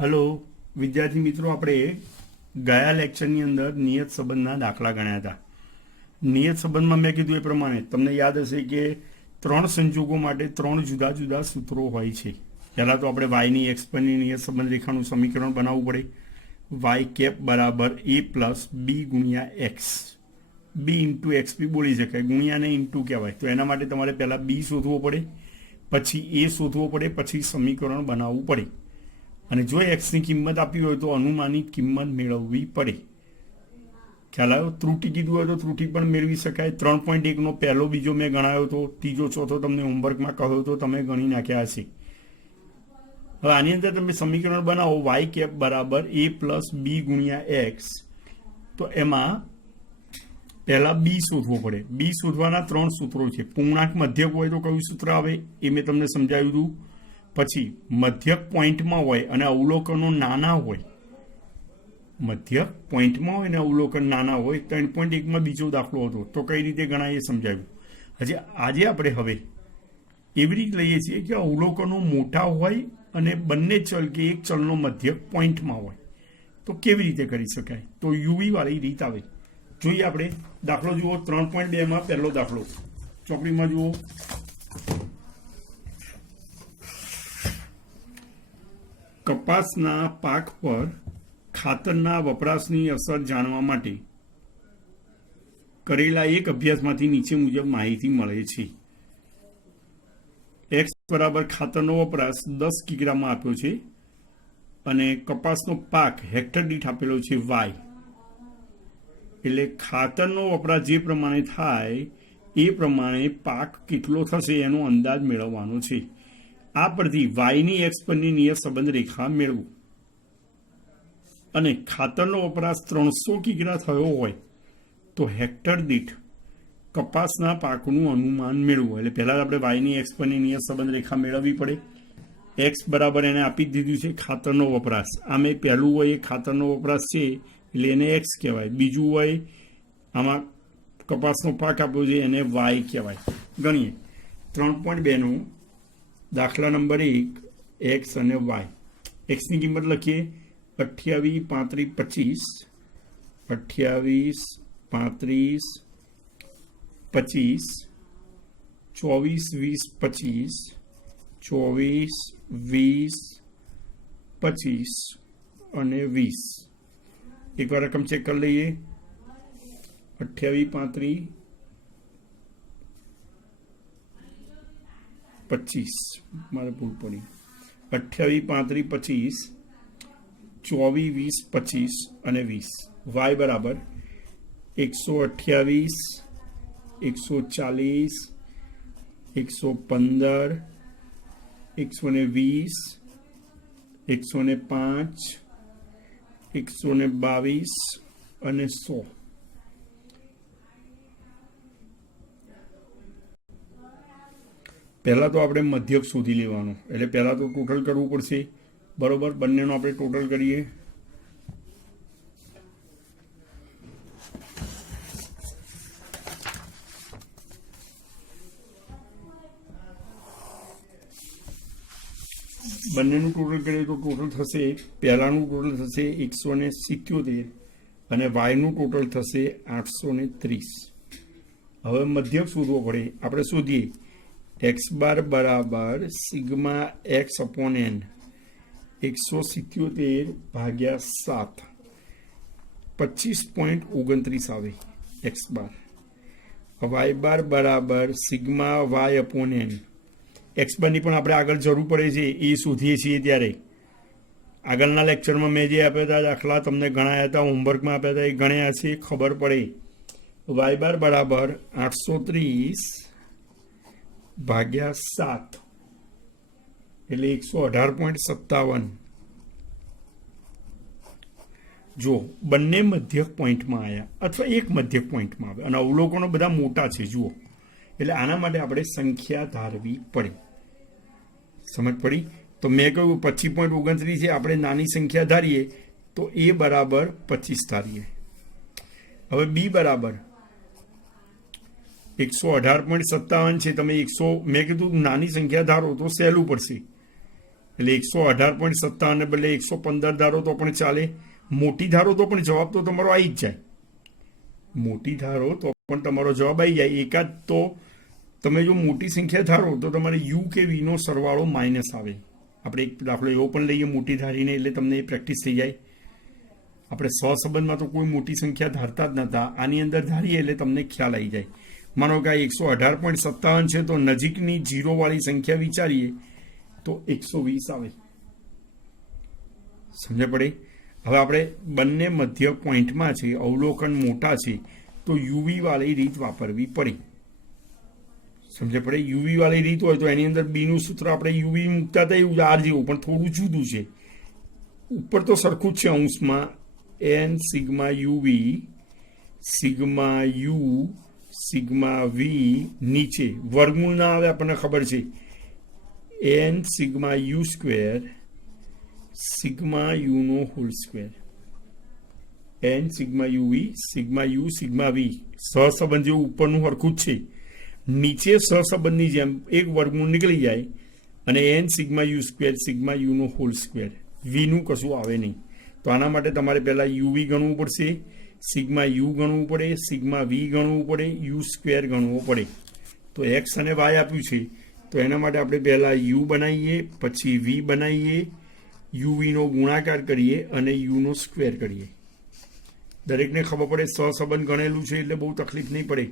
Hello વિદ્યાર્થી મિત્રો, આપણે ગયા લેક્ચરની અંદર નિયત સંબંધના દાખલા ગણ્યા હતા. નિયત સંબંધમાં મેં કીધું એ પ્રમાણે તમને યાદ હશે કે ત્રણ સંજોગો માટે ત્રણ જુદા જુદા સૂત્રો હોય છે. પહેલાં તો આપણે વાયની એક્સ પરની નિયત સંબંધ રેખાનું સમીકરણ બનાવવું પડે. વાય કેપ બરાબર a પ્લસ બી ગુણ્યા એક્સ. બી ઇન્ટુ એક્સ બી બોલી શકાય, ગુણ્યાને ઇન્ટુ કહેવાય. તો એના માટે તમારે પહેલાં બી શોધવો પડે, પછી એ શોધવો પડે, પછી સમીકરણ બનાવવું પડે. અને જો એક્સની કિંમત આપી હોય તો અનુમાનિત કિંમત મેળવવી પડે. ખ્યાલ આવ્યો? ત્રુટિ કીધું હોય તો ત્રુટિ પણ મેળવી શકાય. 3.1નો પહેલો બીજો મેં ગણાયો હતો, ત્રીજો ચોથો તમને હોમવર્કમાં કહ્યો તો તમે ગણી નાખ્યા હશે. હવે આની અંદર તમે સમીકરણ બનાવો વાય કેપ બરાબર a પ્લસ બી ગુણ્યા એક્સ. તો એમાં પહેલા બી શોધવો પડે. બી શોધવાના ત્રણ સૂત્રો છે. પૂર્ણાંક મધ્યક હોય તો કયું સૂત્ર આવે એ મેં તમને સમજાવ્યું હતું. પછી મધ્યક પોઈન્ટમાં હોય અને અવલોકનો નાના હોય, મધ્યક પોઈન્ટમાં હોય ને અવલોકન નાના હોય. 3.1માં બીજો દાખલો હતો, તો કઈ રીતે ગણાય એ સમજાવ્યું. આજે આપણે હવે એવી રીતે લઈએ છીએ કે અવલોકનો મોટા હોય અને બંને ચલ કે એક ચલનો મધ્યક પોઈન્ટમાં હોય, તો કેવી રીતે કરી શકાય? તો યુવી વાળી રીત આવે. જોઈએ આપણે દાખલો જુઓ. 3.2માં પહેલો દાખલો ચોપડીમાં જુઓ. કપાસના પાક પર ખાતરના વપરાશની અસર જાણવા માટે કરેલા એક અભ્યાસમાંથી નીચે મુજબ માહિતી મળે છે. એક્સ બરાબર ખાતરનો વપરાશ 10 કિગ્રામાં આપ્યો છે અને કપાસનો પાક હેક્ટર દીઠ આપેલો છે વાય. એટલે ખાતરનો વપરાશ જે પ્રમાણે થાય એ પ્રમાણે પાક કેટલો થશે એનો અંદાજ મેળવવાનો છે. આ પરથી વાયની એક્સ પરની નિયત સંબંધ રેખા મેળવું અને ખાતરનો વપરાશ 300 કિગ્રા થયો હોય તો હેક્ટર દીઠ કપાસના પાકનું અનુમાન મેળવવું. એટલે પહેલાં આપણે વાયની એક્સ પરની નિયત સંબંધ રેખા મેળવવી પડે. એક્સ બરાબર એને આપી જ દીધું છે ખાતરનો વપરાશ. આમે પહેલું હોય એ ખાતરનો વપરાશ છે એટલે એને એક્સ કહેવાય. બીજું હોય આમાં કપાસનો પાક આપ્યો છે એને વાય કહેવાય. ગણીએ. 3.2નું દાખલા નંબર 1 એક્સ અને વાય. એક્સની કિંમત લખીએ 28, 35, 25. 28, 35, 25, 24, 20, 25, 25 અને 20. એકવાર રકમ ચેક કરી લઈએ. 28, 35, 25 મારે ભૂલ પડી. 28, 35, 25, 24, 25 અને 20. વાય બરાબર 128, 140, 115, 120, 105, 122 અને 100. પહેલાં તો આપણે મધ્યક શોધી લેવાનું. એટલે પહેલાં તો ટોટલ કરવું પડશે. બરોબર, બંનેનો આપણે ટોટલ કરીએ. બંનેનું ટોટલ કરીએ તો ટોટલ થશે, પહેલાંનું ટોટલ થશે 177 અને વાયનું ટોટલ થશે 830. હવે મધ્યક શોધવો પડે. આપણે શોધીએ. એક્સ બાર બરાબર સિગ્મા એક્સ અપોન એન 177 ભાગ્યા 7, 25.29 આવે એક્સ બાર. વાય બાર બરાબર sigma y upon n. X બારની પણ આપણે આગળ જરૂર પડે છે એ શોધીએ છીએ ત્યારે. આગળના લેક્ચરમાં મેં જે આપ્યા હતા દાખલા તમને ગણાયા હતા, હોમવર્કમાં આપ્યા હતા, એ ગણ્યા છે, ખબર પડે. વાય બાર બરાબર 830 ભાગ્યા 7 એટલે 118.57. જો બંને મધ્યક પોઈન્ટમાં આવ્યા અથવા એક મધ્યક પોઈન્ટમાં આવે અને અવલોકનો બધા મોટા છે જુઓ, એટલે આના માટે આપણે સંખ્યા ધારવી પડે. સમજ પડી? તો મેં કહ્યું 25.29 છે, આપણે નાની સંખ્યા ધારીએ તો એ બરાબર 25 ધારીએ. હવે બી બરાબર 118.57 છે. તમે 100 મેં કીધું નાની સંખ્યા ધારો તો સહેલું પડશે. એટલે 118.57 ને બદલે 115 ધારો તો પણ ચાલે. મોટી ધારો તો પણ જવાબ તો તમારો આવી જ જાય. મોટી ધારો તો પણ તમારો જવાબ આવી જાય. એકાદ તો તમે જો મોટી સંખ્યા ધારો તો તમારે યુ કે વીનો સરવાળો માઇનસ આવે. આપણે એક દાખલો એવો પણ લઈએ મોટી ધારીને, એટલે તમને એ પ્રેક્ટિસ થઈ જાય. આપણે સહસંબંધમાં તો કોઈ મોટી સંખ્યા ધારતા જ નતા, આની અંદર ધારીએ એટલે તમને ખ્યાલ આવી જાય. માનો કે આ 118.57 છે, તો નજીકની જીરોવાળી સંખ્યા વિચારીએ તો 120 આવે. સમજ પડે? હવે આપણે બંને મધ્ય પોઈન્ટમાં છે, અવલોકન મોટા છે, તો યુવી વાળી રીત વાપરવી પડે. સમજ પડે? યુવી વાળી રીત હોય તો એની અંદર બીનું સૂત્ર આપણે યુવી મૂકતા હતા એવું આર જેવું, પણ થોડું જુદું છે. ઉપર તો સરખું જ છે અંશમાં, N sigma UV sigma you sigma V, નીચે વર્ગમૂળ ના આવે આપણને ખબર છે, N sigma you square sigma U નો whole square. N sigma UV sigma you sigma V સહસંબંધ જેવું ઉપરનું સરખું જ છે. નીચે સહસંબંધની જેમ એક વર્ગમૂળ નીકળી જાય અને N sigma you square sigma U નો હોલ સ્ક્વેર. વીનું કશું આવે નહીં. તો આના માટે તમારે પહેલાં યુવી ગણવું પડશે, સિગ્મા યુ ગણવું પડે, સિગ્મા વી ગણવું પડે, યુ સ્ક્વેર ગણવો પડે. તો એક્સ અને વાય આપ્યું છે, તો એના માટે આપણે પહેલાં યુ બનાવીએ, પછી વી બનાવીએ, યુવીનો ગુણાકાર કરીએ અને યુનો સ્ક્વેર કરીએ. દરેકને ખબર પડે સહસંબંધ ગણેલું છે એટલે બહુ તકલીફ નહીં પડે.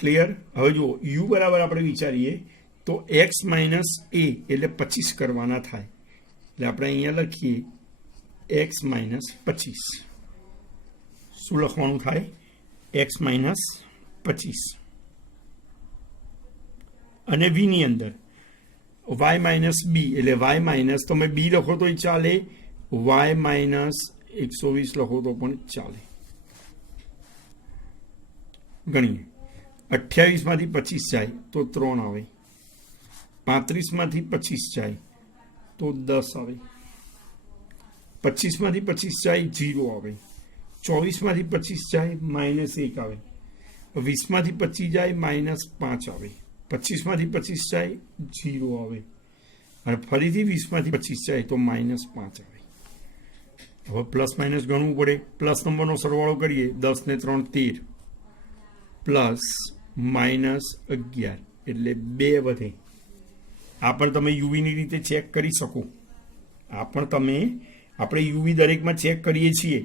ક્લિયર? હવે જુઓ, યુ બરાબર આપણે વિચારીએ તો એક્સ માઇનસ એ એટલે 25 કરવાના થાય. એટલે આપણે અહીંયા લખીએ એક્સ માઇનસ 25. શું લખવાનું થાય? X minus 25. અને વીની અંદર વાય માઇનસ બી એટલે વાય માઇનસ, તમે બી લખો તોય ચાલે, વાય માઇનસ 120 લખો તો પણ ચાલે. ગણીએ. 28 માંથી 25 જાય તો 3 આવે, 35 માંથી 25 જાય તો 10 આવે, 25 માંથી 25 જાય 0 આવે, 24 માંથી 25 જાય -1 આવે, 20 માંથી 25 જાય -5 આવે, 25 માંથી 25 જાય 0 આવે, અને ફરીથી 20 માંથી 25 જાય તો -5 આવે. હવે પ્લસ માઇનસ ગણવું પડે. પ્લસ નંબરનો સરવાળો કરીએ, 10 ને 3 13 પ્લસ -11 એટલે 2 વધે. આ પણ તમે યુવીની રીતે ચેક કરી શકો. આ પણ આપણે યુવી દરેકમાં ચેક કરીએ છીએ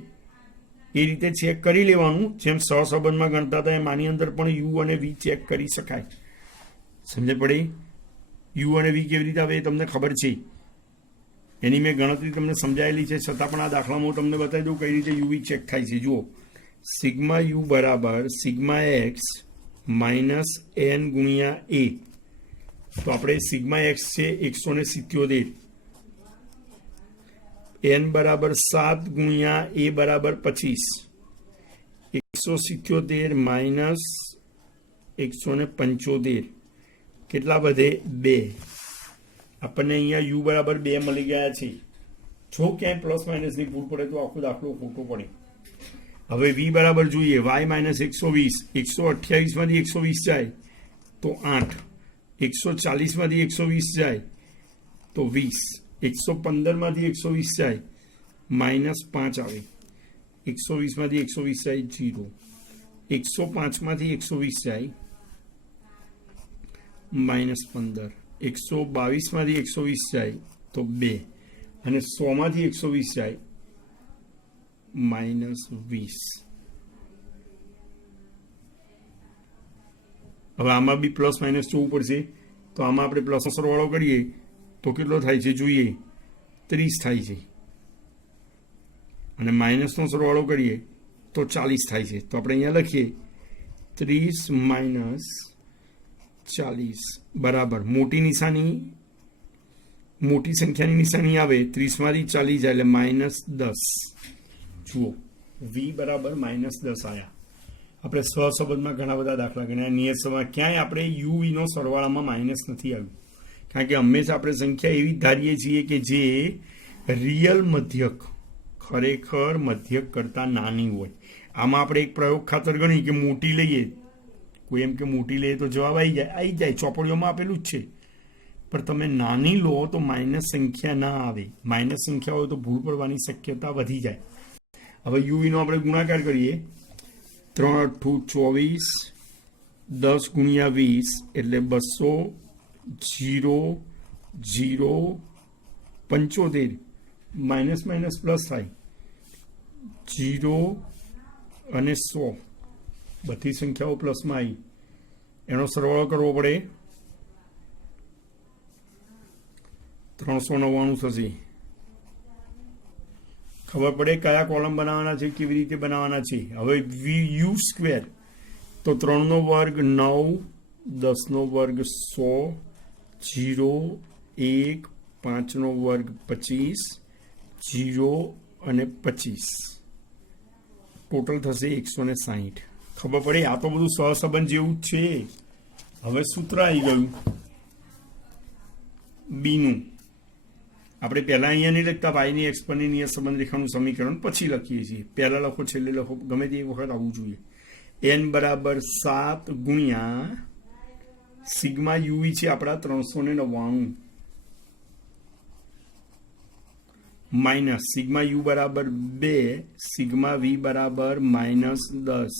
એ રીતે ચેક કરી લેવાનું. જેમ સહસંબંધમાં ગણતા હતા એમ આની અંદર પણ યુ અને વી ચેક કરી શકાય. સમજ પડે? યુ અને વી કેવી રીતે આવે એ તમને ખબર છે, એની મેં ગણતરી તમને સમજાયેલી છે. છતાં પણ આ દાખલામાં હું તમને બતાવી દઉં કઈ રીતે યુવી ચેક થાય છે. જુઓ, સિગ્મા યુ બરાબર સિગ્મા એક્સ માઇનસ એન ગુણ્યા એ. તો આપણે સિગ્મા એક્સ છે 177, એન બરાબર 7 ગુણ્યા એ બરાબર 25, 177 માઇનસ 175 કેટલા વધે? 2. આપણને અહીંયા યુ બરાબર 2 મળી ગયા છે. જો ક્યાંય પ્લસ માઇનસની ભૂલ પડે તો આખો દાખલો ખોટો પડે. હવે વી બરાબર જોઈએ, વાય માઇનસ 120, 128 માંથી 120 જાય તો 8, 140 માંથી 120 જાય તો 20, 115 માંથી 120 જાય -5 આવે, 120 માંથી 120 જાય 0, 105 માંથી 120 જાય -15, 122 માંથી 120 જાય તો 2, અને 100 માંથી 120 જાય -20. હવે આમાં બી પ્લસ માઇનસ જોવું પડશે. તો આમાં આપણે પ્લસનો સરવાળો કરીએ તો કેટલો થાય છે જોઈએ, 30 થાય છે, અને માઇનસનો સરવાળો કરીએ તો 40 થાય છે. તો આપણે અહીંયા લખીએ 30 માઇનસ 40 બરાબર મોટી નિશાની, મોટી સંખ્યાની નિશાની આવે, 30 માંથી 40 જાય એટલે -10. જુઓ, વી બરાબર -10 આવ્યા. આપણે સહસંબંધમાં ઘણા બધા દાખલા ગણ્યા. નિયત સંબંધમાં ક્યાંય આપણે યુવીનો સરવાળામાં માઇનસ નથી આવ્યું, કારણ કે હંમેશા આપણે સંખ્યા એવી ધારીએ છીએ કે જે રિયલ મધ્યક, ખરેખર મધ્યક કરતાં નાની હોય. આમાં આપણે એક પ્રયોગ ખાતર ગણી કે મોટી લઈએ, કોઈ એમ કે મોટી લઈએ તો જવાબ આવી જાય ચોપડીઓમાં આપેલું જ છે. પણ તમે નાની લો તો માઇનસ સંખ્યા ના આવે. માઇનસ સંખ્યા હોય તો ભૂલ પડવાની શક્યતા વધી જાય. હવે યુવીનો આપણે ગુણાકાર કરીએ. 3 × 24, 10 × 20 એટલે 200, 0, 0, 75. માઇનસ માઇનસ પ્લસ થાય, 0 અને 100 બધી સંખ્યાઓ પ્લસમાં આવી. એનો સરવાળો કરવો પડે, 399 થશે. ખબર પડે કયા કોલમ બનાવવાના છે, કેવી રીતે બનાવવાના છે. હવે યુ સ્ક્વેર તો 3નો વર્ગ 9, 10નો વર્ગ 100, 0, 1, 5નો વર્ગ 25, 0 અને 25 ટોટલ થશે 160. ખબર પડે આ તો બધું સહસંબંધ જેવું જ છે. હવે સૂત્ર આવી ગયું બીનું. આપણે પહેલા અહીંયા નહીં લખતા, વાયની એક્સ પરની નિયત સંબંધ રેખાનું સમીકરણ પછી લખીએ છીએ. પહેલા લખો છેલ્લે લખો, ગમે તે એક વખત આવવું જોઈએ. n બરાબર 7 ગુણ્યા સિગ્મા યુવી છે આપણા 399 માઇનસ સિગ્મા યુ બરાબર 2, સિગ્મા વી બરાબર -10.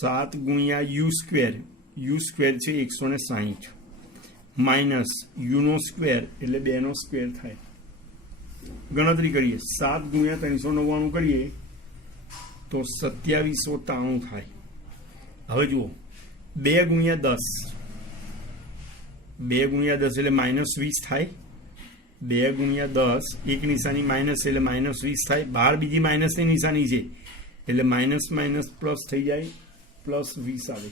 7 ગુણ્યા યુ સ્ક્વેર છે 160 માઇનસ યુનો સ્ક્વેર એટલે 2નો સ્ક્વેર થાય. ગણતરી કરીએ, 7 ગુણ્યા 399 કરીએ તો 2793 થાય. હવે જુઓ 2 ગુણ્યા 10 એટલે -20 થાય. 2 ગુણ્યા 10 એક નિશાની માઇનસ એટલે -20 થાય. બહાર બીજી માઇનસની નિશાની છે એટલે માઇનસ માઇનસ પ્લસ થઈ જાય, +20 આવે.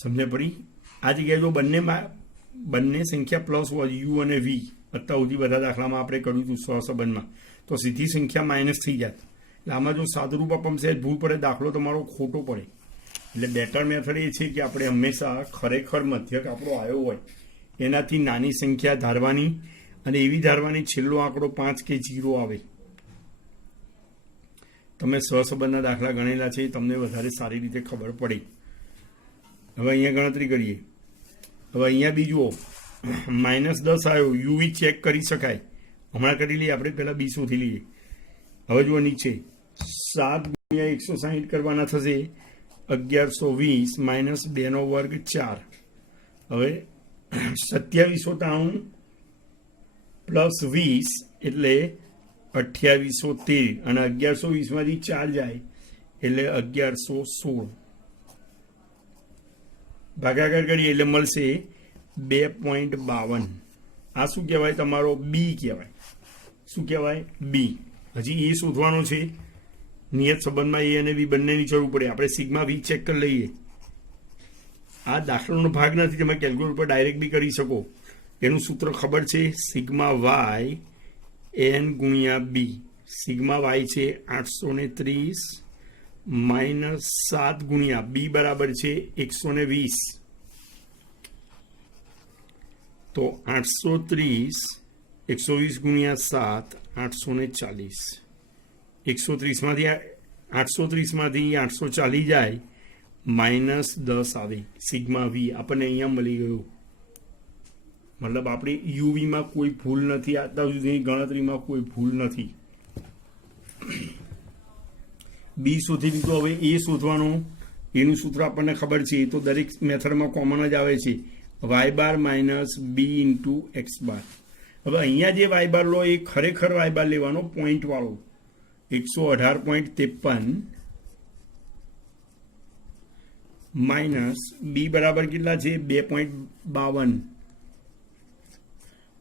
સમજે પડી? આ જગ્યાએ જો બંને સંખ્યા પ્લસ હોય, યુ અને વી, અત્યાર સુધી બધા દાખલામાં આપણે કર્યું હતું સહસંબંધમાં, તો સીધી સંખ્યા માઇનસ થઈ જાય. એટલે આમાં જો સાદુરૂપ આપવામાં ભૂલ પડે, દાખલો તમારો ખોટો પડે. એટલે બેટર મેથડ એ છે કે આપણે હંમેશા ખરેખર મધ્યક આપણો આવ્યો હોય એનાથી નાની સંખ્યા ધારવાની, અને એવી ધારવાની છેલ્લો આંકડો 5 કે 0 આવે. તમે સહસંબંધના દાખલા ગણેલા છે, તમને વધારે સારી રીતે ખબર પડે. હવે અહીંયા ગણતરી કરીએ. હવે અહીંયા બી જુઓ -10 આવ્યો, યુવી ચેક કરી શકાય, હમણાં કરી લઈએ આપણે, પહેલાં બી શોધી લઈએ. હવે જુઓ નીચે 7 ગુણ્યા 160 કરવાના થશે 1120 માઇનસ 2નો વર્ગ 4. હવે 2793 પ્લસ 20 એટલે 2813, અને 1120 માંથી 4 જાય એટલે 1116. ભાગાકાર કરીએ એટલે મળશે 2.52. આ શું કહેવાય? તમારો બી કહેવાય. શું કહેવાય? બી. હજી એ શોધવાનો છે. નિયત સંબંધમાં એ અને બી બંનેની જરૂર પડે. આપણે સિગ્મા વી ચેક કરી લઈએ. આ દાખલાનો ભાગ નથી, તમે કેલ્ક્યુલેટર પર ડાયરેક્ટ બી કરી શકો. એનું સૂત્ર ખબર છે, સિગ્મા વાય એન ગુણ્યા બી. સિગ્મા વાય છે 830 માઇનસ 7 ગુણ્યા બી બરાબર છે 120. તો 830 120 ગુણ્યા 7 840. 830 માંથી 840 જાય, -10 આવે. સિગ્મા વી આપણને અહીંયા મળી ગયું. મતલબ આપણે યુવીમાં કોઈ ભૂલ નથી, અત્યાર સુધીની ગણતરીમાં કોઈ ભૂલ નથી. બી શોધી દીધું. હવે એ શોધવાનું, એનું સૂત્ર આપણને ખબર છે, એ તો દરેક મેથડમાં કોમન જ આવે છે, વાય બાર માઇનસ બી ઇન્ટુ એક્સ બાર. હવે અહીંયા જે વાય બાર લો એ ખરેખર વાય બાર લેવાનો પોઈન્ટ વાળો 118.53 માઇનસ બી બરાબર કેટલા છે 2.52,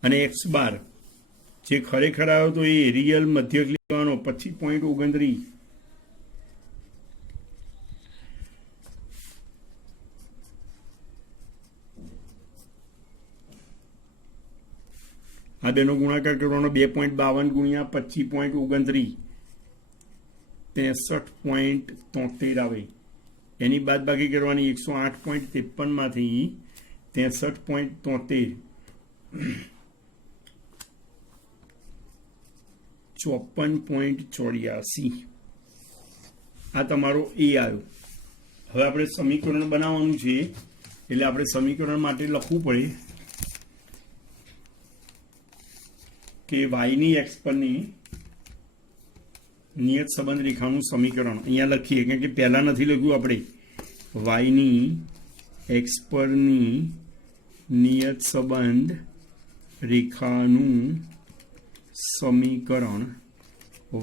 અને એક્સ બાર જે ખરેખર આવ્યો તો એ રિયલ મધ્યક લેવાનો 25.29. આ બેનો ગુણાકાર કરવાનો 2.52 ગુણ્યા 25.29 63.73 આવે. એની બાદ બાકી કરવાની 108.53 માંથી 63.73 54.84 આ તમારો એ આવ્યો. હવે આપણે સમીકરણ બનાવવાનું છે એટલે આપણે સમીકરણ માટે લખવું પડે કે વાયની એક્સ પરની નિયત સંબંધ રેખાનું સમીકરણ અહીંયા લખીએ, કારણ કે પહેલાં નથી લખ્યું આપણે. વાયની એક્સ પરની નિયત સંબંધ રેખાનું સમીકરણ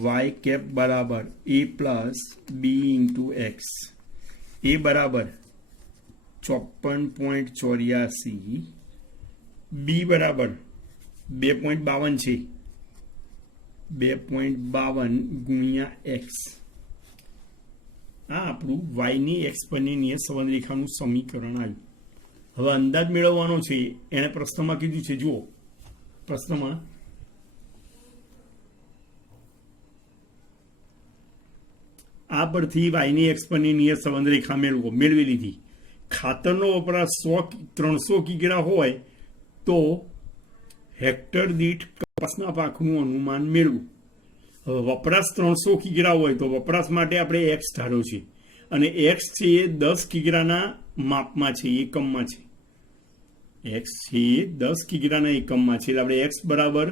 વાય કેપ બરાબર એ પ્લસ બી ઇન્ટુ એક્સ, એ બરાબર 54.84, બી બરાબર 2.52 છે, 2.52 ગુણ્યા એક્સ. આ આપણું વાયની એક્સ પરની નિયત સંબંધ રેખાનું સમીકરણ આવ્યું. હવે અંદાજ મેળવવાનો છે, એણે પ્રશ્નમાં કીધું છે. જુઓ પ્રશ્નમાં આ પરથી વાયની એક્સ પરની નિયત સંબંધ રેખા મેળવી લીધી. ખાતરનો વપરાશ 300 કિગ્રા હોય તો હેક્ટર દીઠ કપાસના પાકનું અનુમાન મેળવું. હવે વપરાશ 300 કિગ્રા હોય તો વપરાશ માટે આપણે એક્સ ધાર્યો છે, અને એક્સ છે એ 10 કિગ્રાના માપમાં છે, એકમમાં છે. એક્સ છે એ 10 કિગ્રાના એકમમાં છે, એટલે આપણે એક્સ બરાબર,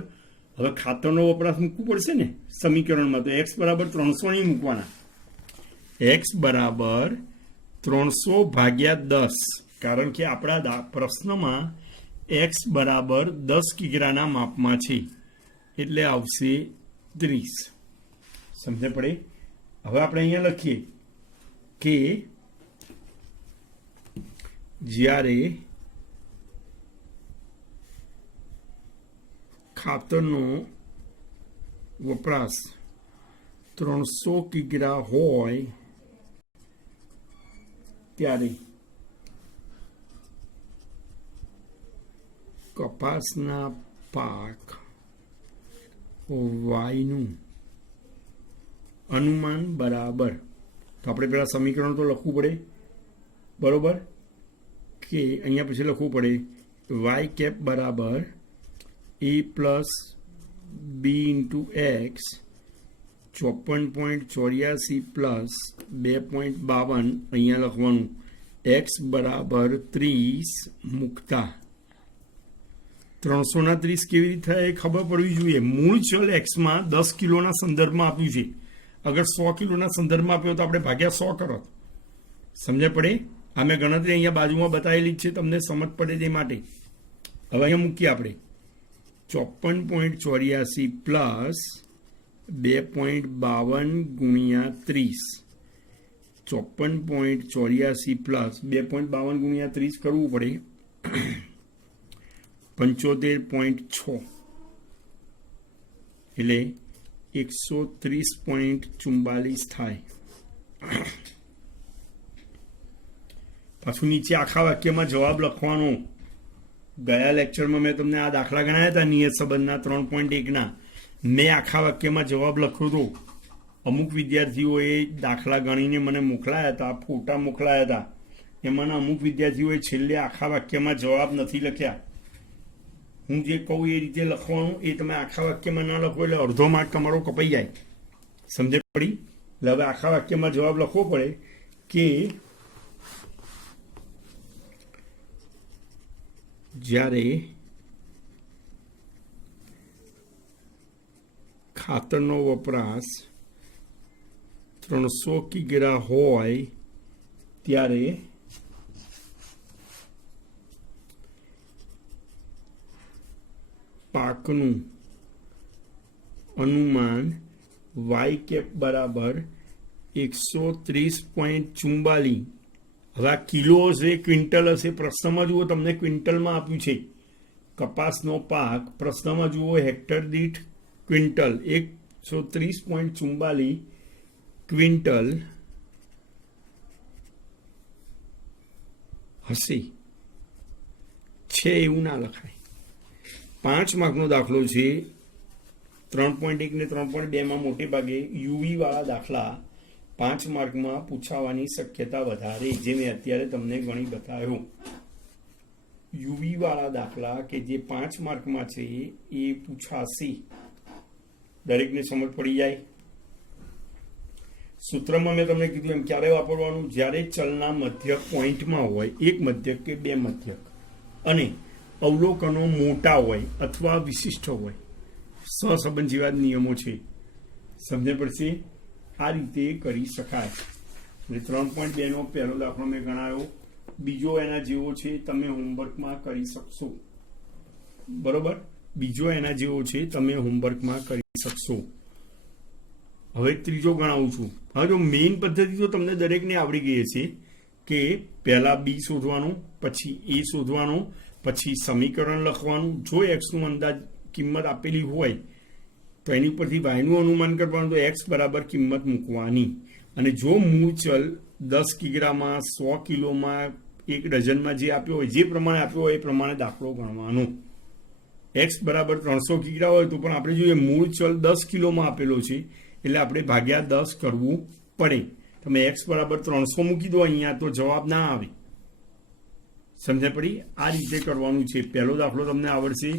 હવે ખાતરનો વપરાશ મૂકવું પડશે ને સમીકરણમાં, તો એક્સ બરાબર 300 નહીં મૂકવાના. એક્સ બરાબર 300 ભાગ્યા 10, કારણ કે આપણા પ્રશ્નમાં એક્સ બરાબર 10 કિગ્રાના માપમાં છે, એટલે આવશે 30. સમજે પડે? હવે આપણે અહીંયા લખીએ કે જ્યારે ખાતરનો વપરાશ 300 કિગ્રા હોય ત્યારે કપાસના પાક વાયનું અનુમાન બરાબર, તો આપણે પેલા સમીકરણ તો લખવું પડે, બરોબર? કે અહીંયા પછી લખવું પડે વાય કેપ બરાબર એ પ્લસ બી ઇન્ટુ એક્સ 54.84 પ્લસ 2.52, અહીંયા લખવાનું એક્સ બરાબર 30 મૂકતા 300 ના 30 કેવી રીતે થાય એ ખબર પડવી જોઈએ. મૂળ ચલ એક્સમાં 10 કિલોના સંદર્ભમાં આપ્યું છે. અગર 100 કિલોના સંદર્ભમાં આપ્યો તો આપણે ભાગ્યા 100 કરો. સમજ પડે? આ મેં ગણતરી અહીંયા બાજુમાં બતાવેલી જ છે, તમને સમજ પડે તે માટે. હવે અહીંયા મૂકીએ આપણે 54.84 પ્લસ 2.52 ગુણ્યા 30, 54.84 પ્લસ 2.52 ગુણ્યા 30 કરવું પડે 75.6, એટલે 130.44 થાય. પાછું નીચે આખા વાક્યમાં જવાબ લખવાનો. ગયા લેક્ચરમાં મેં તમને આ દાખલા ગણાયા હતા નિયત સંબંધના 3.1ના. મેં આખા વાક્યમાં જવાબ લખ્યો હતો. અમુક વિદ્યાર્થીઓએ દાખલા ગણીને મને મોકલાયા હતા, ફોટા મોકલાયા હતા. એમાંના અમુક વિદ્યાર્થીઓએ છેલ્લે આખા વાક્યમાં જવાબ નથી લખ્યા. હું જે કહું એ રીતે લખવાનું, એ તમે આખા વાક્યમાં ના લખો એટલે અડધો માર્ક તમારો કપાઈ જાય. સમજે પડી? એટલે હવે આખા વાક્યમાં જવાબ લખવો પડે કે જ્યારે ખાતરનો વપરાશ 300 કિગ્રા હોય ત્યારે પાકનું અનુમાન વાય કેપ બરાબર 130.44. હવે આ કિલો હશે, ક્વિન્ટલ હશે, પ્રશ્નમાં જુઓ તમને ક્વિન્ટલમાં આપ્યું છે. કપાસનો પાક પ્રશ્નમાં જુઓ હેક્ટર દીઠ ક્વિન્ટલ, 130.44 ક્વિન્ટલ હશે. છે એવું ના લખાય. 5 માર્કનો દાખલો છે. 3.1 ને 3.2માં મોટે ભાગે યુવી વાળા દાખલા 5 માર્કમાં પૂછાવાની શક્યતા વધારે, જે મેં અત્યારે તમને ગણી બતાવ્યો. યુવી વાળા દાખલા કે જે 5 માર્કમાં છે એ પૂછાશે. દરેકને સમજ પડી જાય. સૂત્રમાં મેં તમને કીધું એમ ક્યારે વાપરવાનું, જ્યારે ચલના મધ્યક પોઈન્ટમાં હોય, એક મધ્યક કે બે મધ્યક, અને અવલોકનો મોટા હોય અથવા વિશિષ્ટ હોય. સહસંબંધ જેવા નિયમો છે, સમજણ પડશે. આ રીતે કરી શકાય. એટલે 3.2 નો પહેલો દાખલો મેં ગણાયો. બીજો એના જેવો છે, તમે હોમવર્કમાં કરી શકશો. બરોબર, બીજો એના જેવો છે, તમે હોમવર્કમાં કરી શકશો. હવે ત્રીજો ગણાવું છું. હવે જો મેઇન પદ્ધતિ તો તમને દરેકને આવડી ગઈ છે કે પહેલા બી શોધવાનું, પછી એ શોધવાનું, પછી સમીકરણ લખવાનું. જો એક્સનું અંદાજ કિંમત આપેલી હોય તો એની પરથી વાયનું અનુમાન કરવાનું, તો એક્સ બરાબર કિંમત મૂકવાની. અને જો મૂળ ચલ 10 કિગ્રામાં, 100 કિલોમાં, 1 ડઝનમાં જે આપ્યો હોય, જે પ્રમાણે આપ્યો હોય એ પ્રમાણે દાખલો ગણવાનો. એક્સ બરાબર 300 કિગ્રા હોય તો પણ આપણે જોઈએ મૂળ ચલ 10 કિલોમાં આપેલો છે, એટલે આપણે ભાગ્યા 10 કરવું પડે. તમે એક્સ બરાબર 300 મૂકી દો અહીંયા તો જવાબ ના આવે. સમજ પડી? આ રીતે કરવાનું છે. પહેલો દાખલો તમને આવડશે,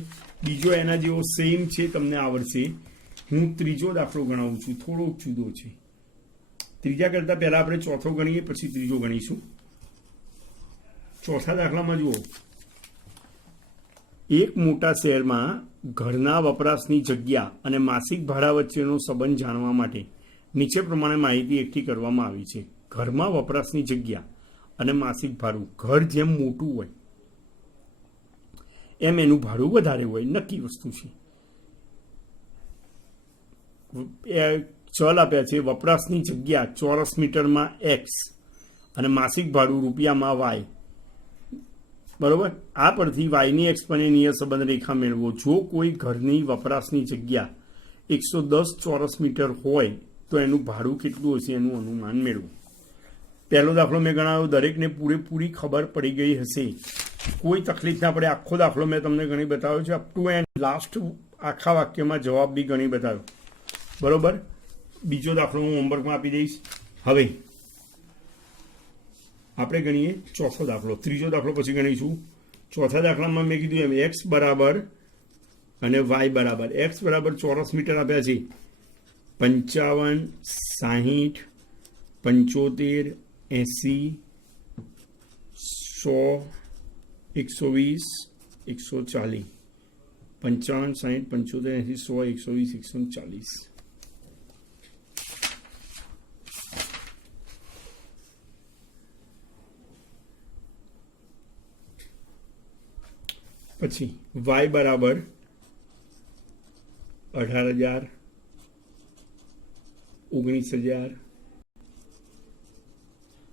બીજો એના જેવો સેમ છે, તમને આવડશે. હું ત્રીજો દાખલો ગણાવું છું, થોડોક જુદો છે. ત્રીજા કરતા પહેલા આપણે ચોથો ગણીએ, પછી ત્રીજો ગણીશું. ચોથા દાખલામાં જુઓ, એક મોટા શહેરમાં ઘરના વપરાશની જગ્યા અને માસિક ભાડા વચ્ચેનો સંબંધ જાણવા માટે નીચે પ્રમાણે માહિતી એકઠી કરવામાં આવી છે. ઘરમાં વપરાશની જગ્યા અને માસિક ભાડું. ઘર જેમ મોટું હોય એમ એનું ભાડું વધારે હોય, નક્કી વસ્તુ છે. ચલ આપ્યા છે, વપરાશની જગ્યા ચોરસ મીટરમાં એક્સ અને માસિક ભાડું રૂપિયામાં વાય. બરોબર, આ પરથી વાયની એક્સપોનેન્શિયલ સંબંધ રેખા મેળવો. જો કોઈ ઘરની વપરાશની જગ્યા 110 ચોરસ મીટર હોય તો એનું ભાડું કેટલું હશે એનું અનુમાન મેળવો. પહેલો દાખલો મેં ગણાવ્યો, દરેકને પૂરેપૂરી ખબર પડી ગઈ હશે, કોઈ તકલીફ ના પડે. આખો દાખલો મેં તમને ગણી બતાવ્યો છે, અપ ટુ એન્ડ લાસ્ટ આખા વાક્યમાં જવાબ બી ગણી બતાવ્યો. બરોબર, બીજો દાખલો હું હોમવર્કમાં આપી દઈશ. હવે આપણે ગણીએ ચોથો દાખલો. ત્રીજો દાખલો પછી ગણીશું. ચોથા દાખલામાં મેં કીધું એમ એક્સ બરાબર અને વાય બરાબર. એક્સ બરાબર ચોરસ મીટર આપ્યા છે 55, 60, 75, 80, 100, 120, 140. 55, 60, 75, 80, 100, 120, 140. પછી વાય બરાબર 18,000, 19,000,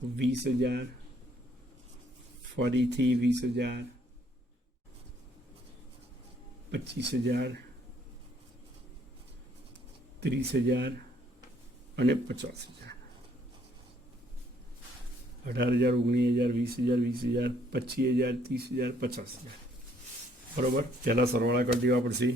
20,000, ફરીથી 20,000, 25,000, 30,000 અને 50,000. 18,000, 19,000, 20,000, 20,000, 25,000, 30,000, 50,000. બરોબર, પહેલા સરવાળા કરી દેવા પડશે.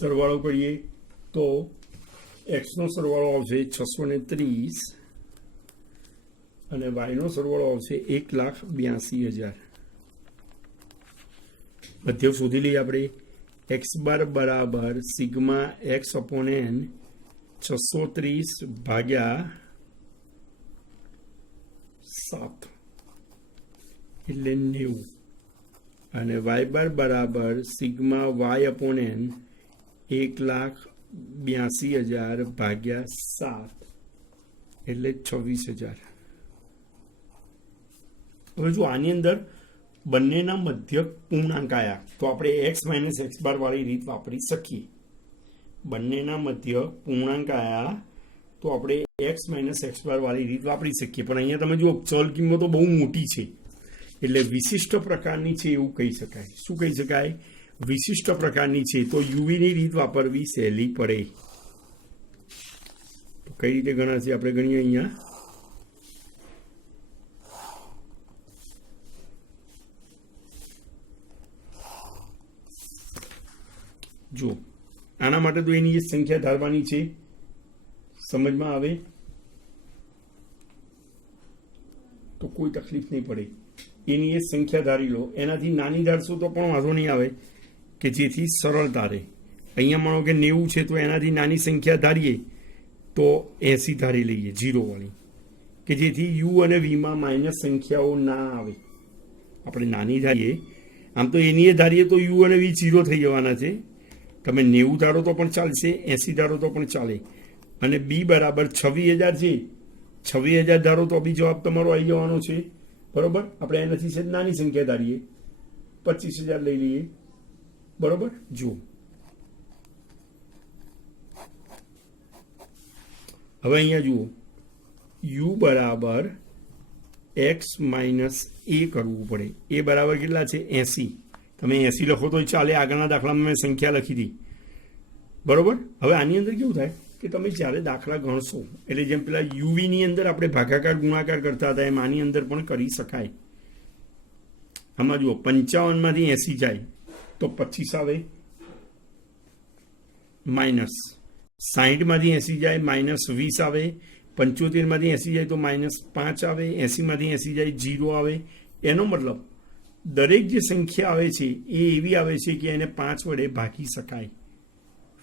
સરવાળો કરીએ તો એક્સનો સરવાળો આવશે 630 અને વાયનો સરવાળો આવશે 1,82,000. મધ્યક શોધી લઈએ આપણે. એક્સ બાર બરાબર સિગ્મા એક્સ અપોન એન 630 ભાગ્યા 7 એટલે 90 અને વાય બાર બરાબર સિગ્મા વાય અપોન એન 1,82,000 ભાગ્યા 7 એટલે 26,000. હવે જો આની અંદર બંનેના મધ્યક પૂર્ણાંક આવ્યા તો આપણે એક્સ માઇનસ એક્સ બાર વાળી રીત વાપરી શકીએ. બંનેના મધ્યક પૂર્ણાંક આવ્યા તો આપણે એક્સ માઇનસ એક્સ બાર વાળી રીત વાપરી શકીએ. પણ અહીંયા તમે જુઓ ચલ કિંમતો બહુ મોટી છે એટલે વિશિષ્ટ પ્રકારની છે એવું કહી શકાય. શું કહી શકાય? વિશિષ્ટ પ્રકારની છે તો યુવીની રીત વાપરવી સહેલી પડે. કઈ રીતે ગણાશે આપણે ગણીએ અહીંયા જો આના માટે તો એની જે સંખ્યા ધારવાની છે સમજમાં આવે તો કોઈ તકલીફ નહીં પડે એની એ સંખ્યા ધારી લો એનાથી નાની ધારશો તો પણ વાંધો નહીં આવે કે જેથી સરળતા રહે અહીંયા માનો કે 90 છે તો એનાથી નાની સંખ્યા ધારીએ તો 80 ધારી લઈએ 0 વાળી કે જેથી યુ અને વીમાં માઇનસ સંખ્યાઓ ના આવે આપણે નાની ધારીએ આમ તો એની એ ધારીએ તો યુ અને વી 0 થઈ જવાના છે તમે 90 ધારો તો પણ ચાલશે 80 ધારો તો પણ ચાલે અને બી બરાબર 26,000 છે 26,000 ધારો તો બી જવાબ તમારો આવી જવાનો છે બરોબર આપણે એનાથી છે નાની સંખ્યા ધારીએ 25,000 લઈ લઈએ બરોબર જુઓ હવે અહીંયા જુઓ યુ બરાબર એક્સ માઇનસ એ કરવું પડે એ બરાબર કેટલા છે 80 તમે 80 લખો તો ચાલે આગળના દાખલામાં મેં સંખ્યા લખી હતી બરોબર હવે આની અંદર કેવું થાય કે તમે જ્યારે દાખલા ગણશો એટલે જેમ પેલા યુવીની અંદર આપણે ભાગાકાર ગુણાકાર કરતા હતા એમ આની અંદર પણ કરી શકાય આમાં જુઓ 55 માંથી 80 જાય તો 25 આવે માઇનસ 60 માંથી 80 જાય માઇનસ 20 આવે 75 માંથી 80 જાય તો માઇનસ 5 આવે 80 માંથી 80 જાય 0 આવે એનો મતલબ દરેક જે સંખ્યા આવે છે એ એવી આવે છે કે એને 5 વડે ભાગી શકાય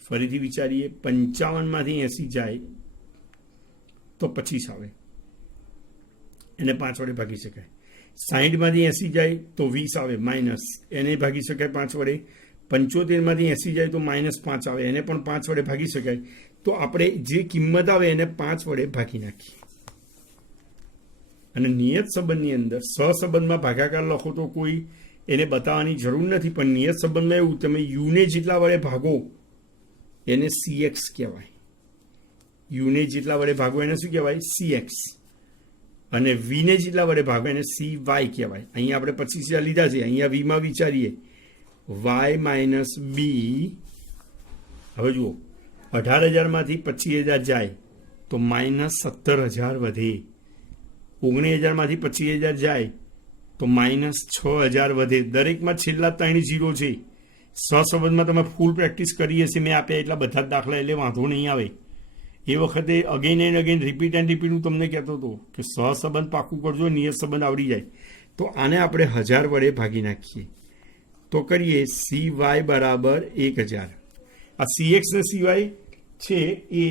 ફરીથી વિચારીએ 55 માંથી 80 જાય તો 25 આવે એને 5 વડે ભાગી શકાય 60 માંથી 80 જાય તો 20 આવે માઇનસ એને ભાગી શકાય 5 વડે 75 માંથી 80 જાય તો માઇનસ 5 આવે એને પણ 5 વડે ભાગી શકાય તો આપણે જે કિંમત આવે એને 5 વડે ભાગી નાખીએ અને નિયત સંબંધની અંદર સહસંબંધમાં ભાગાકાર લખો તો કોઈ એને બતાવવાની જરૂર નથી પણ નિયત સંબંધમાં એવું તમે યુને જેટલા વડે ભાગો એને CX કહેવાય યુને જેટલા વડે ભાગો એને શું કહેવાય CX અને વીને જેટલા વડે ભાગો એને CY કહેવાય અહીંયા આપણે 25,000 લીધા છે અહીંયા વીમાં વિચારીએ y માઇનસ બી હવે જુઓ 18,000 માંથી 25,000 જાય તો માઇનસ 17,000 વધે 19,000 માંથી 25,000 જાય તો માઇનસ 6,000 વધે દરેકમાં છેલ્લા 3 0 છે સહસંબંધમાં તમે ફૂલ પ્રેક્ટિસ કરી હશે મેં આપ્યા એટલા બધા જ દાખલા એટલે વાંધો નહીં આવે એ વખતે again and again repeat and repeat હું તમને કહેતો હતો કે સહસંબંધ પાકું કરજો નિયત સંબંધ આવડી જાય તો આને આપણે 1000 વડે ભાગી નાખીએ તો કરીએ CY બરાબર 1000 આ CX ને CY છે એ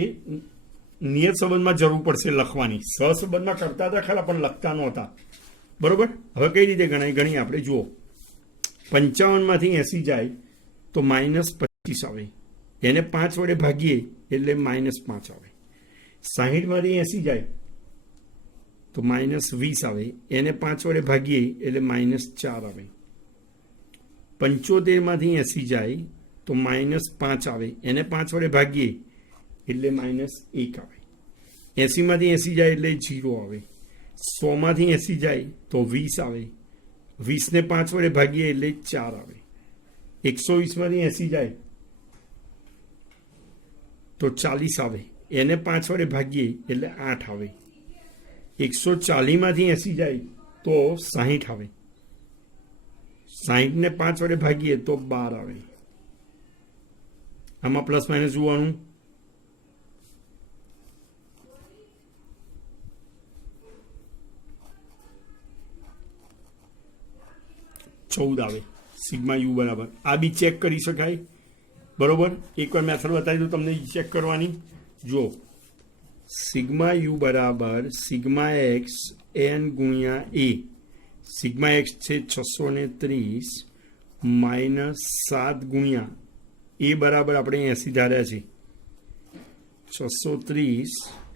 નિયત સંબંધમાં જરૂર પડશે લખવાની સહસંબંધમાં કરતા હતા ખરા પણ લખતા નહોતા બરોબર હવે કઈ રીતે ગણાય ગણી આપણે જુઓ 55 માંથી 80 જાય તો માઇનસ 25 આવે એને 5 વડે ભાગીએ એટલે માઇનસ 5 આવે 60 માંથી 80 જાય તો માઇનસ 20 આવે એને 5 વડે ભાગીએ એટલે માઇનસ 4 આવે 75 માંથી 80 જાય તો માઇનસ 5 આવે એને 5 વડે ભાગીએ એટલે માઇનસ 1 આવે 80 માંથી 80 જાય એટલે 0 આવે 100 માંથી 80 જાય તો 20 આવે 20 ને 5 વડે ભાગીએ એટલે 4 આવે 120 માંથી 80 જાય તો 40 આવે એને 5 વડે ભાગીએ એટલે 8 આવે 140 માંથી 80 જાય તો 60 આવે 60 ને 5 વડે ભાગીએ તો 12 આવે આમાં પ્લસ માઇનસ જોવાનું આવે સિગ્મા યુ બરાબર આ બી ચેક કરી શકાય બરોબર એકવાર મેથડ બતાવી દઉં તમને ચેક કરવાની જો સિગ્મા યુ બરાબર સિગ્મા એક્સ એન ગુણ્યા એ સિગ્મા એક્સ છે 630 માઇનસ 7 ગુણ્યા એ બરાબર આપણે 80 ધાર્યા છે 630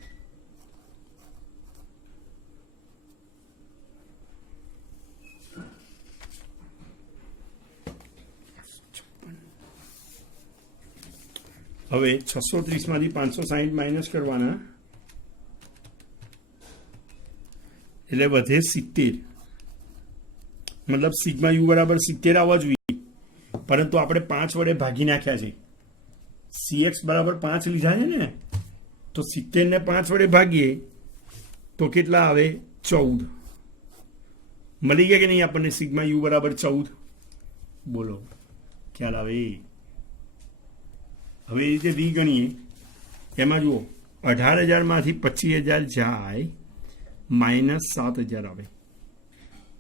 હવે 630 માંથી 560 માઇનસ કરવાના એટલે વધે 70 મતલબ સિગ્મા યુ બરાબર 70 આવવા જોઈએ પરંતુ આપણે 5 વડે ભાગી નાખ્યા છે CX બરાબર 5 લીધા છે ને તો 70 ને 5 વડે ભાગીએ તો કેટલા આવે? 14. મળી ગયા કે નહીં આપણને સિગ્મા યુ બરાબર 14? બોલો, ખ્યાલ આવે? હવે એ રીતે વી ગણીએ, એમાં જુઓ 18,000 માંથી 25,000 જાય, -7,000 આવે.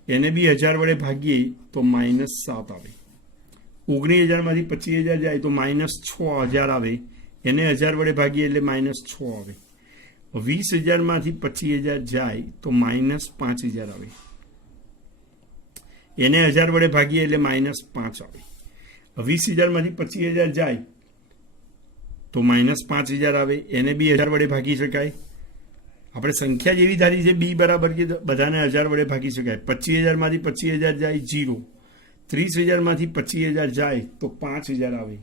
એને બી 1000 વડે ભાગીએ તો -7 આવે. 19,000 માંથી 25,000 જાય તો -6,000 આવે. એને 1000 વડે ભાગીએ એટલે -6 આવે. 20,000 માંથી 25,000 જાય તો -5,000 આવે. એને 1000 વડે ભાગીએ એટલે -5 આવે. 20,000 માંથી 25,000 જાય તો -5,000 આવે. એને બી 1000 વડે ભાગી શકાય. આપણે સંખ્યા જેવી ધારી છે બી બરાબર કે બધાને 1000 વડે ભાગી શકાય. 25,000 માંથી 25,000 જાય 0. 30,000 માંથી 25,000 જાય તો 5,000 આવે.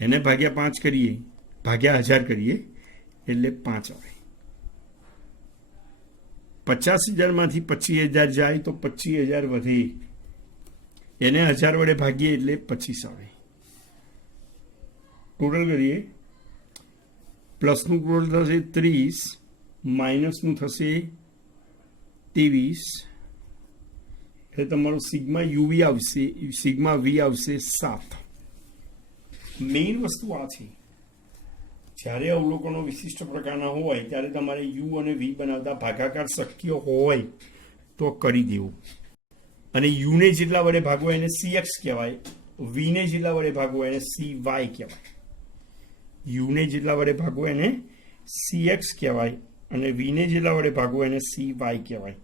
એને ભાગ્યા 5 કરીએ, ભાગ્યા 1000 કરીએ એટલે 5 આવે. 50,000 માંથી 25,000 જાય તો 25,000 વધે. એને 1000 વડે ભાગીએ એટલે 25 આવે. ટોટલ કરીએ, પ્લસનું ટોટલ થશે 30, માઇનસનું થશે 23, એટલે તમારું સિગ્મા યુવી આવશે, સિગ્મા વી આવશે 7. મેઇન વસ્તુ આ છે, જ્યારે અવલોકનો વિશિષ્ટ પ્રકારના હોય ત્યારે તમારે યુ અને વી બનાવતા ભાગાકાર શક્ય હોય તો કરી દેવું. અને યુને જેટલા વડે ભાગવો એને CX કહેવાય, વીને જેટલા વડે ભાગવો એને CY કહેવાય. યુને જેટલા વડે ભાગવો એને CX કહેવાય અને વીને જેટલા વડે ભાગવો એને CY કહેવાય.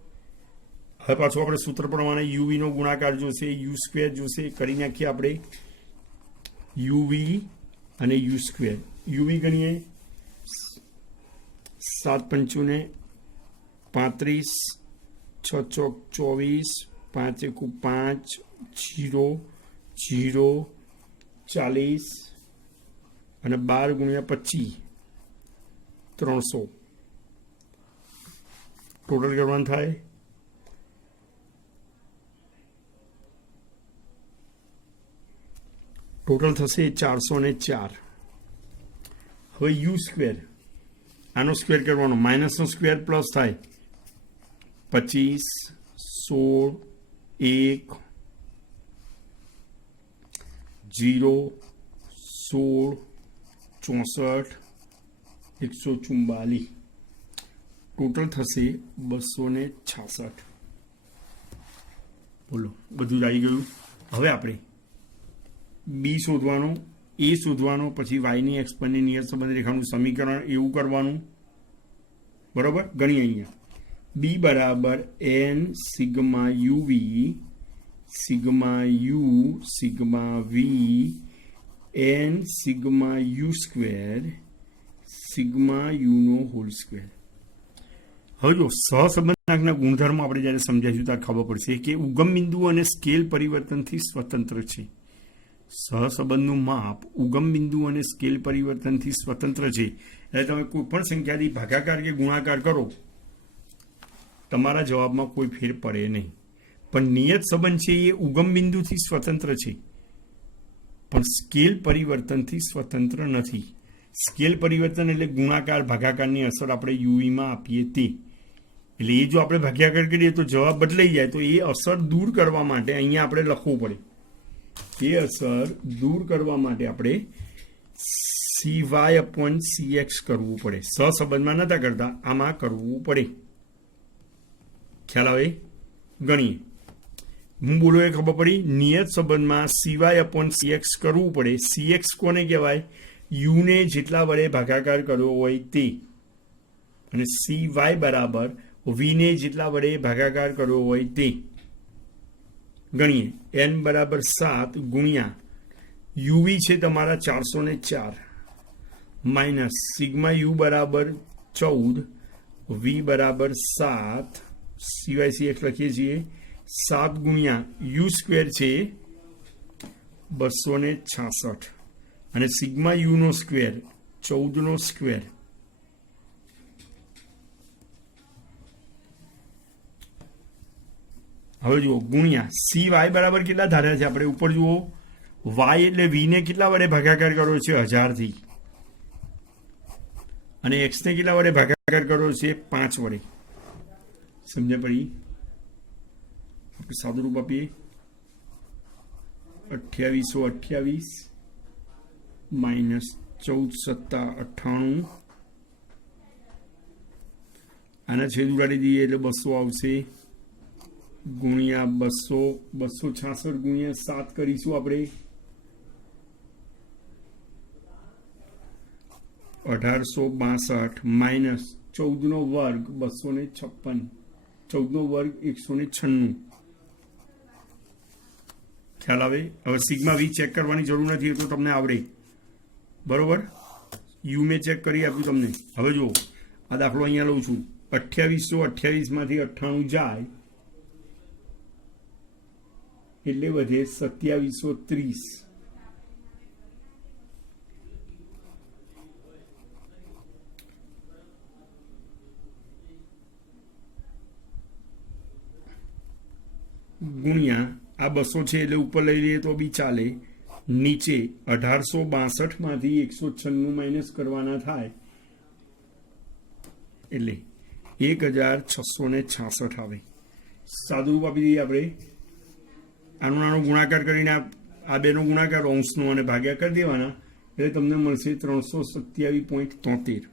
હવે પાછું આપણે સૂત્ર પ્રમાણે યુવીનો ગુણાકાર જોશે, યુ સ્ક્વેર જોશે. કરી નાખીએ આપણે યુવી અને યુ સ્ક્વેર. યુવી ગણીએ 7 પંચુને 35, 6 ચોક 24, 5 એકુ 5, 0 0 40 અને 12 ગુણ્યા 25 300. ટોટલ કરવાનું થાય ટોટલ થશે 404. હવે યુ સ્ક્વેર, આનો સ્ક્વેર કરવાનો, માઇનસનો સ્ક્વેર પ્લસ થાય 25, 16, 1, 0, 16, 64, 144. ટોટલ થશે 266. બોલો, બધું જ આવી ગયું. હવે આપણે બી શોધવાનો, એ શોધવાનો, પછી વાયની એક્સ પરની નિયત સંબંધ રેખાનું સમીકરણ એવું કરવાનું. બરોબર, ગણીએ અહીંયા. બી બરાબર n sigma UV sigma you sigma v n sigma you square sigma યુનો હોલ સ્ક્વેર. હવે જો સહસંબંધના ગુણધર્મો આપણે જ્યારે સમજાવીશું ત્યારે ખબર પડશે કે ઉગમ બિંદુ અને સ્કેલ પરિવર્તનથી સ્વતંત્ર છે. સહસંબંધનું માપ ઉગમ બિંદુ અને સ્કેલ પરિવર્તનથી સ્વતંત્ર છે. એટલે તમે કોઈ પણ સંખ્યાથી ભાગાકાર કે ગુણાકાર કરો, તમારા જવાબમાં કોઈ ફેર પડે નહીં. પણ નિયત સંબંધ છે એ ઉગમ બિંદુથી સ્વતંત્ર છે, પણ સ્કેલ પરિવર્તનથી સ્વતંત્ર નથી. સ્કેલ પરિવર્તન એટલે ગુણાકાર ભાગાકારની અસર આપણે યુવીમાં આપીએ તે. એટલે એ જો આપણે ભાગાકાર કરીએ તો જવાબ બદલાઈ જાય, તો એ અસર દૂર કરવા માટે અહીંયા આપણે લખવું પડે. એ અસર દૂર કરવા માટે આપણે CY/CX કરવું પડે. સહસંબંધમાં નતા કરતા, આમાં કરવું પડે. ખ્યાલ આવે? ગણીએ. હું બોલો એ ખબર પડી. નિયત સંબંધમાં CY/CX કરવું પડે. CX કોને કહેવાય? યુને જેટલા વડે ભાગાકાર કર્યો હોય તે. અને CY બરાબર વીને જેટલા વડે ભાગાકાર કર્યો હોય તે. ગણીએ. n બરાબર 7 ગુણ્યા યુવી છે તમારા 404 માઇનસ સિગ્મા યુ બરાબર 14, વી બરાબર 7, CYCX લખીએ છીએ 7 ગુણ્યા યુ સ્ક્વેર છે 266 અને સિગ્મા યુનો સ્ક્વેર 14નો સ્ક્વેર. હવે જુઓ ગુણ્યા CY બરાબર કેટલા ધાર્યા છે આપણે? ઉપર જુઓ, y એટલે v ને કેટલા વડે ભાગાકાર કર્યો છે? 1000 થી. અને એક્સને કેટલા વડે ભાગાકાર કર્યો છે? 5 વડે. સમજ્યા પડી? આપણે સાદું રૂપ આપીએ 2828 માઇનસ 14 + 98. આના છેદ ઉડાડી દઈએ એટલે 200 આવશે ગુણ્યા 200 266 ગુણ્યા 7 કરીશું આપણે 1862 માઇનસ 14 નો વર્ગ 256 14 નો વર્ગ 196. ખ્યાલ આવે? હવે સિગ્મા વી ચેક કરવાની જરૂર નથી, તો તમને આવડે બરોબર. યુ મેં ચેક કરી આપ્યું તમને. હવે જુઓ આ દાખલો અહીંયા લઉં છું. 2828 માંથી 98 જાય એટલે વધે 2730. ગુણ્યા આ 200 છે એટલે ઉપર લઈ લઈએ તો બી ચાલે. નીચે 1862 માંથી 196 માઇનસ કરવાના થાય એટલે 1666 આવે. સાદું રૂપ આપી દઈએ આપણે. આનો નાનો ગુણાકાર કરીને આ બેનો ગુણાકાર અંશનો અને ભાગ્યા કરી દેવાના એટલે તમને મળશે 327.73.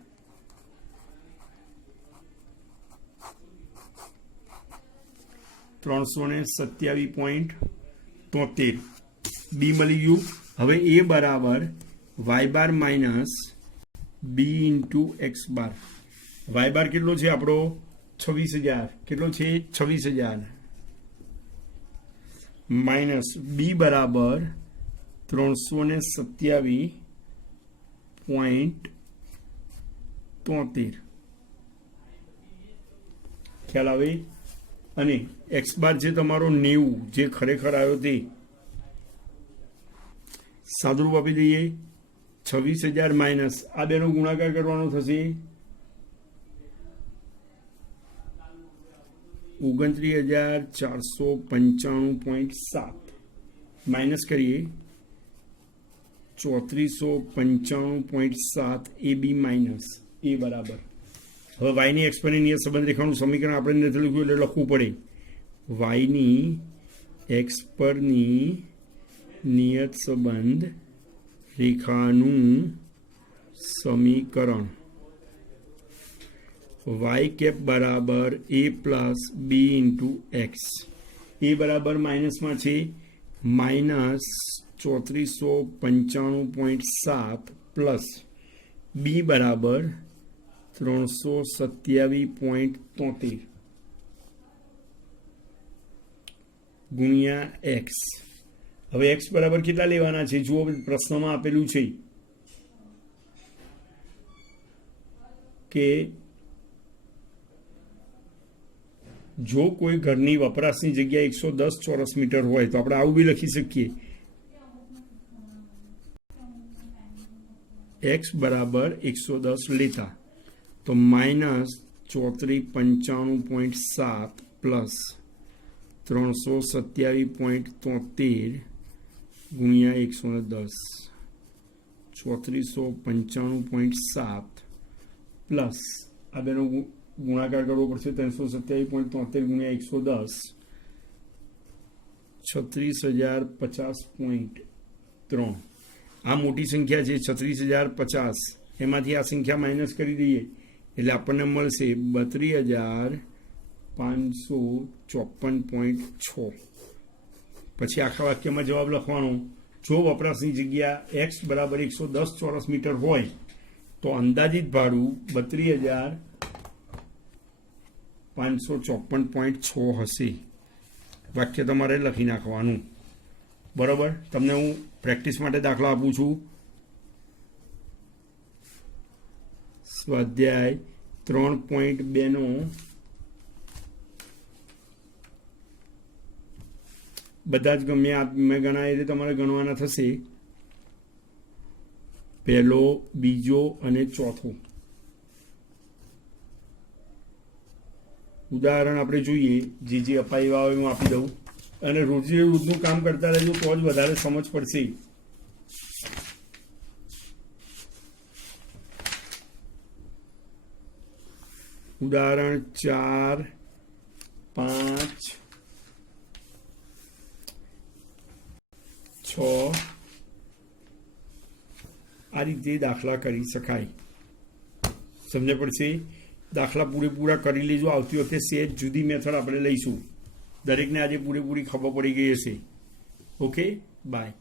બી મળી ગયું. હવે એ બરાબર વાય બાર માઇનસ બી ઇન્ટુ એક્સ બાર. વાય બાર કેટલો છે આપણો? 26000. કેટલો છે? 26000 માઇનસ બી બરાબર 327.73. ખ્યાલ આવે? અને એક્સ બાર છે તમારો 90 જે ખરેખર આવ્યો તે સાદુરૂપ આપી દઈએ 26000 માઇનસ આ બેનો ગુણાકાર કરવાનો થશે 29495.7 માઇનસ કરીએ 3495.7 એ બી માઇનસ એ બરાબર. હવે વાયની એક્સ પરની નિયત સંબંધ રેખાનું સમીકરણ આપણે નથી લખ્યું એટલે લખવું પડે. વાયની એક્સ પરની નિયત સંબંધ રેખાનું સમીકરણ વાય કેપ બરાબર એ પ્લસ બી ઇન્ટુ એક્સ. એ બરાબર માઇનસમાં છે માઇનસ 3495.7 પ્લસ બી બરાબર 327.73 ગુણ્યા એક્સ. હવે એક્સ બરાબર કેટલા લેવાના છે? જુઓ પ્રશ્નમાં આપેલું છે કે જો કોઈ ઘરની વપરાશની જગ્યા 110 ચોરસ મીટર હોય તો આપણે આવું બી લખી શકીએ એક્સ બરાબર 110 લેતા તો માઇનસ 3495.7 પ્લસ 327.73 ગુણ્યા 110 3495.7 પ્લસ આ બેનો ગુણાકાર કરવો પડશે 327.73 ગુણ્યા 110 36050.3. આ મોટી સંખ્યા છે 36050. એમાંથી આ સંખ્યા માઇનસ કરી દઈએ એટલે આપણને મળશે 32554.6. પછી આખા વાક્યમાં જવાબ લખવાનો. જો વપરાશની જગ્યા એક્સ બરાબર 110 ચોરસ મીટર હોય તો અંદાજિત ભાડું 32554.6 હશે. વાક્ય તમારે લખી નાખવાનું. બરાબર. તમને હું પ્રેક્ટિસ માટે દાખલા આપું છું. સ્વાધ્યાય 3.2 નો બધા જ મેં ગણાય એટલે તમારે ગણવાના થશે. પહેલો, બીજો અને ચોથો. ઉદાહરણ આપણે જોઈએ. જે અપાવ્યા હોય હું આપી દઉં અને રોજે રોજનું કામ કરતા રહેજો તો જ વધારે સમજ પડશે. ઉદાહરણ 4, 5, 6 આ રીતે દાખલા કરી શકાય. સમજ પડશે? દાખલા પૂરેપૂરા કરી લેજો. આવતી વખતે સેજ જુદી મેથડ આપણે લઈશું. દરેકને આજે પૂરેપૂરી ખબર પડી ગઈ હશે. Okay, by.